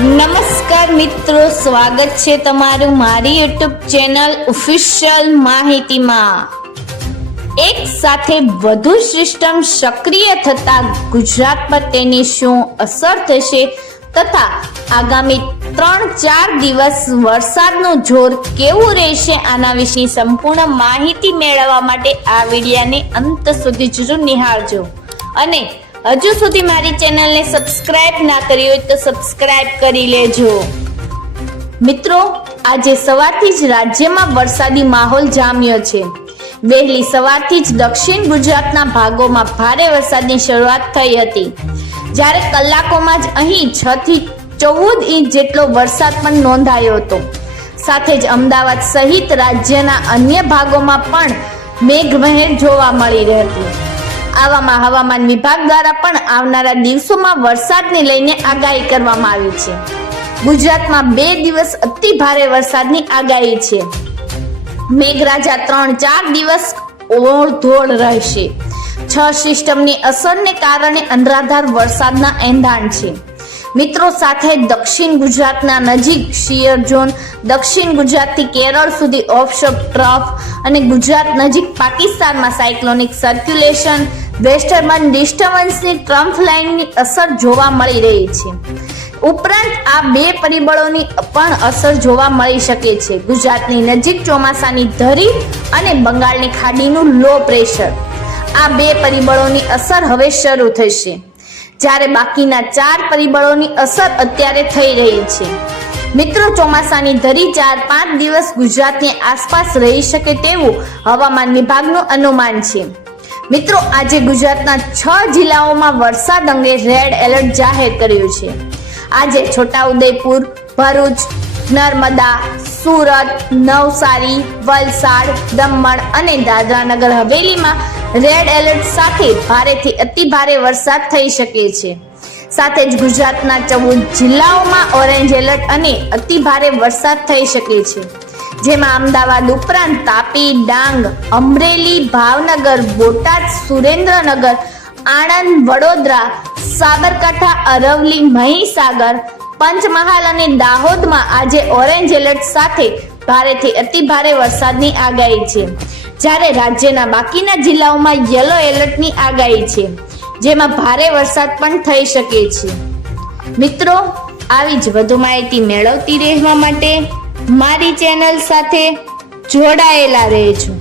નમસ્કાર મિત્રો, સ્વાગત છે તમારું મારી યુટ્યુબ ચેનલ ઓફિશિયલ માહિતીમાં। એક સાથે વધુ સિસ્ટમ સક્રિય થતા ગુજરાત પર તેની શું અસર થશે તથા આગામી 3-4 દિવસ વરસાદનું જોર કેવું રહેશે, આના વિશે સંપૂર્ણ માહિતી મેળવવા માટે આ વિડીયોને અંત સુધી જરૂર નિહાળજો અને હજુ સુધી મારી ચેનલને સબસ્ક્રાઇબ ના કરી હોય તો સબસ્ક્રાઇબ કરી લેજો। મિત્રો, આજે સવારથી જ રાજ્યમાં વરસાદી માહોલ જામ્યો છે। વહેલી સવારથી જ દક્ષિણ ગુજરાતના ભાગોમાં ભારે વરસાદની શરૂઆત થઈ હતી, જ્યારે કલાકોમાં જ અહીં 6 થી 14 ઇંચ જેટલો વરસાદ પણ નોંધાયો હતો। સાથે જ અમદાવાદ સહિત રાજ્યના અન્ય ભાગોમાં પણ મેઘમહેર જોવા મળી રહી હતી। આવામાં હવામાન વિભાગ દ્વારા પણ આવનારા દિવસોમાં વરસાદને લઈને આગાહી કરવામાં આવી છે। ગુજરાતમાં 2 દિવસ અતિ ભારે વરસાદની આગાહી છે। મેઘરાજા 3-4 દિવસ ઓળધોળ રહેશે। 6 સિસ્ટમની અસરને કારણે અનરાધાર વરસાદના એંધાણ છે। મિત્રો, સાથે દક્ષિણ ગુજરાતના નજીક શિયર ઝોન, દક્ષિણ ગુજરાતથી કેરળ સુધી ઓફશોર ટ્રફ અને ગુજરાત નજીક પાકિસ્તાનમાં સાયક્લોનિક સર્ક્યુલેશન, વેસ્ટર્ન ડિસ્ટર્બન્સની ટ્રમ્પ લાઇનની અસર જોવા મળી રહી છે। ઉપરાંત આ 2 પરિબળોની પણ અસર જોવા મળી શકે છે। ગુજરાતની નજીક ચોમાસાની ધરી અને બંગાળની ખાડીનું લો પ્રેશર, આ 2 પરિબળોની અસર હવે શરૂ થશે, જ્યારે બાકીના 4 પરિબળોની અસર અત્યારે થઈ રહી છે। મિત્રો, ચોમાસાની ધરી 4-5 દિવસ ગુજરાતની આસપાસ રહી શકે તેવું હવામાન વિભાગનું અનુમાન છે। મિત્રો, આજે ગુજરાતના 6 જિલ્લાઓમાં વરસાદ અંગે રેડ એલર્ટ જાહેર કર્યું છે। આજે છોટાઉદેપુર, ભરૂચ, નર્મદા, સુરત, નવસારી, વલસાડ, દમણ અને દાદરાનગર હવેલીમાં રેડ એલર્ટ સાથે ભારેથી અતિ ભારે વરસાદ થઈ શકે છે। સાથે જ ગુજરાતના 14 જિલ્લાઓમાં ઓરેન્જ એલર્ટ અને અતિ ભારે વરસાદ થઈ શકે છે, જેમાં અમદાવાદ ઉપરાંત તાપી, ડાંગ, અમરેલી, ભાવનગર, બોટાદ, સુરેન્દ્રનગર, આણંદ, વડોદરા, સાબરકાંઠા, અરવલ્લી, મહીસાગર, પંચમહાલ અને દાહોદમાં આજે ઓરેન્જ એલર્ટ સાથે ભારેથી અતિ ભારે વરસાદની આગાહી છે, જ્યારે રાજ્યના બાકીના જિલ્લાઓમાં યલો એલર્ટની આગાહી છે, જેમાં ભારે વરસાદ પણ થઈ શકે છે। મિત્રો, આવી જ વધુ માહિતી મેળવતી રહેવા માટે મારી ચેનલ સાથે જોડાયેલા રહેજો।